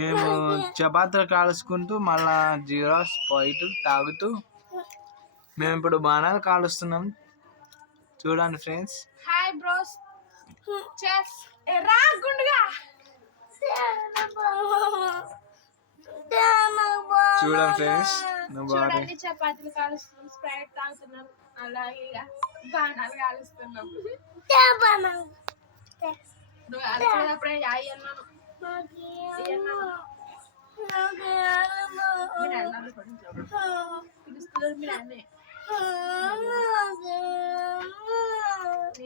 మేము చపాతీలు కాల్చుకుంటూ మళ్ళా జీరో స్ప్రైట్ తాగుతూ మేము ఇప్పుడు బాణాలు కాలుస్తున్నాం. చూడండి ఫ్రెండ్స్. Hi bros. చెస్ రా గుండుగా. చూడండి ఫ్రెండ్స్. చూడండి చపాతీలు కాలుస్తున్నాం, స్ప్రైట్ తాగుతున్నాం, అలాగే బాణాలు కాలుస్తున్నాం. నువ్వు కాల్చేటప్పుడే అయ్యన్నాను. మీరు అన్నారు పిలుస్తున్నారు, మీరు అన్నే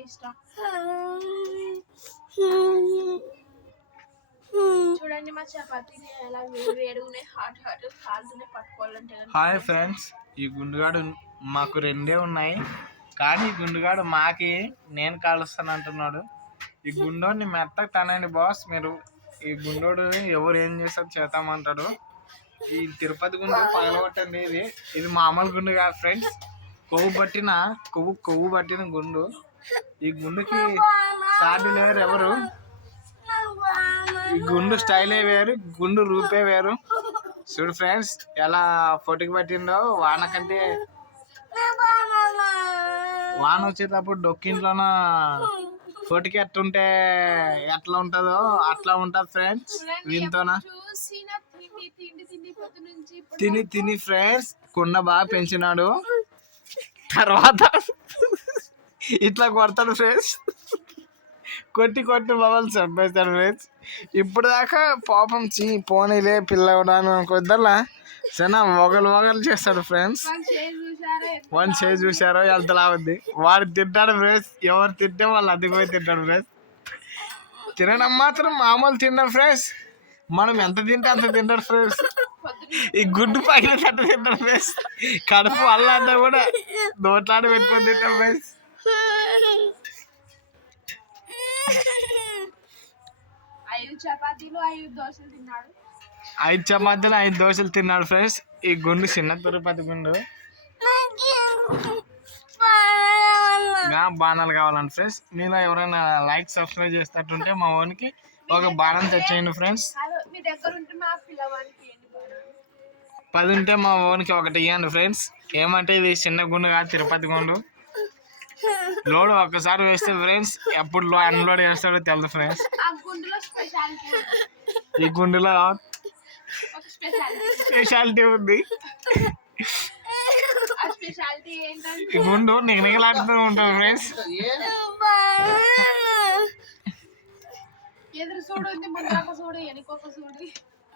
ఇష్టం. చూడండి మా చపాతీని ఎలా వేడిగున్నాయి, హాట్ హాట్ కాలుతున్నాయి. పట్టుకోవాలంటే హాయ్ ఫ్రెండ్స్. ఈ గుండుగాడు మాకు రెండే ఉన్నాయి, కానీ ఈ గుండుగాడు మాకి నేను కాలుస్తాను అంటున్నాడు. ఈ గుండోడిని మెత్తగా తనండి బాస్. మీరు ఈ గుండోడు ఎవరు ఏం చేస్తారు చేద్దామంటాడు. ఈ తిరుపతి గుండు పగలగొట్టండి. ఇది మామూలు గుండు కాదు ఫ్రెండ్స్. కొవ్వు పట్టిన గుండు. ఈ గుండుకి సాటి లేరు ఎవరు. ఈ గుండు స్టైలే వేరు, గుండు రూపే వేరు. చూడు ఫ్రెండ్స్ ఎలా ఫోటోకి పట్టిండో. వాన వచ్చేటప్పుడు డొక్కింట్లోన ఫోటోకి ఎట్లా ఉంటుందో అట్లా ఉంటుంది ఫ్రెండ్స్. దీంతోన తిని ఫ్రెండ్స్ కుండ బాగా పెంచినాడు. తర్వాత ఇట్లా కొడతాడు ఫ్రెండ్స్. కొట్టి బాబాలు చంపేస్తాడు ఫ్రెండ్స్. ఇప్పుడు దాకా పాపం పోనీలే పిల్లవడాను అనుకోద్దలా సరే ఒకలు చేస్తాడు ఫ్రెండ్స్. వన్ చేసి చూసారో ఎంతలా ఉంది. వాడు తింటాడు ఫ్రెండ్స్. ఎవరు తింటే వాళ్ళు అదిపోయి తింటాడు ఫ్రెండ్స్. తినడం మాత్రం మామూలు తింటాం ఫ్రెండ్స్. మనం ఎంత తింటే అంత తింటాడు ఫ్రెండ్స్. ఈ గుడ్డు పైన కట్ట తింటాడు ఫ్రెండ్స్. కడుపు అల్లంతా కూడా నోట్లాడ పెట్టుకొని తింటాం ఫ్రెండ్స్. 5 చపాతీలు 5 దోశలు తిన్నాడు. 5 చపాతీలు 5 దోశలు తిన్నాడు ఫ్రెండ్స్. ఈ గుండు చిన్న తిరుపతి గుండు. బాణాలు కావాలండి ఫ్రెండ్స్. మీలో ఎవరైనా లైక్ సబ్స్క్రైబ్ చేసేటట్టుంటే మా ఓన్కి ఒక బాణం తెచ్చేయండి ఫ్రెండ్స్. 10 ఉంటే మా ఓన్కి ఒకటి ఇవ్వండి ఫ్రెండ్స్. ఏమంటే ఇది చిన్న గుండు కాదు, తిరుపతి గుండు. లోడ్ ఒక్కసారి వేస్తే ఫ్రెండ్స్ ఎప్పుడు అన్లోడ్ చేస్తాడో తెలుదు ఫ్రెండ్స్. ఈ గుండులో స్పెషాలిటీ ఉంది. ఈ గుండు నిగలాడుతూ ఉంటుంది ఫ్రెండ్స్.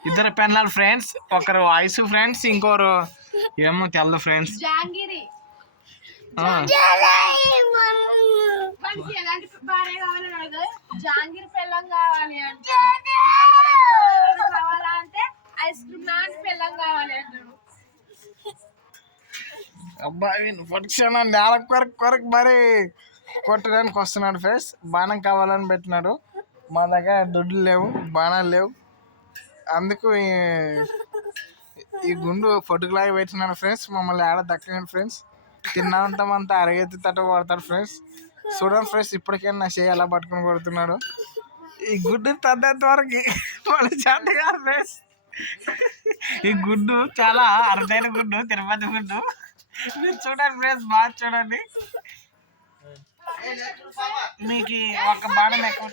ఇద్దరు పెన్నాలు ఫ్రెండ్స్. ఒకరు వాయిస్ ఫ్రెండ్స్, ఇంకోరు ఏమో తెలదు ఫ్రెండ్స్. జాంగీర్ పెళ్ళం కావాలి అంటే ఐస్ క్రీమ్ లాంటి పెళ్ళం కావాలి అంటాడు. అబ్బాయి పరీక్షణ నేల కొరకు మరి కొట్టడానికి వస్తున్నాడు ఫ్రెండ్స్. బాణం కావాలని పెట్టినాడు. మా దగ్గర దుడ్లు లేవు, బాణాలు లేవు. అందుకు ఈ గుండు ఫోటోలాగా పెట్టినాడు ఫ్రెండ్స్. మమ్మల్ని ఆడ దక్కనండి ఫ్రెండ్స్. తిన్నంతమంతా అరగెత్తి తట్టు కొడతాడు ఫ్రెండ్స్. చూడండి ఫ్రెండ్స్ ఇప్పటికైనా నా చేయి ఎలా పట్టుకుని కొడుతున్నాడు. ఈ గుడ్డు తద్దంత వరకు వాళ్ళ చేత కాదు ఫ్రెండ్స్. ఈ గుడ్డు చాలా అరుదైన గుడ్డు, తిరుపతి గుడ్డు. మీరు చూడండి ఫ్రెండ్స్, బాగా చూడండి. మీకు ఒక బాణం ఎక్కువ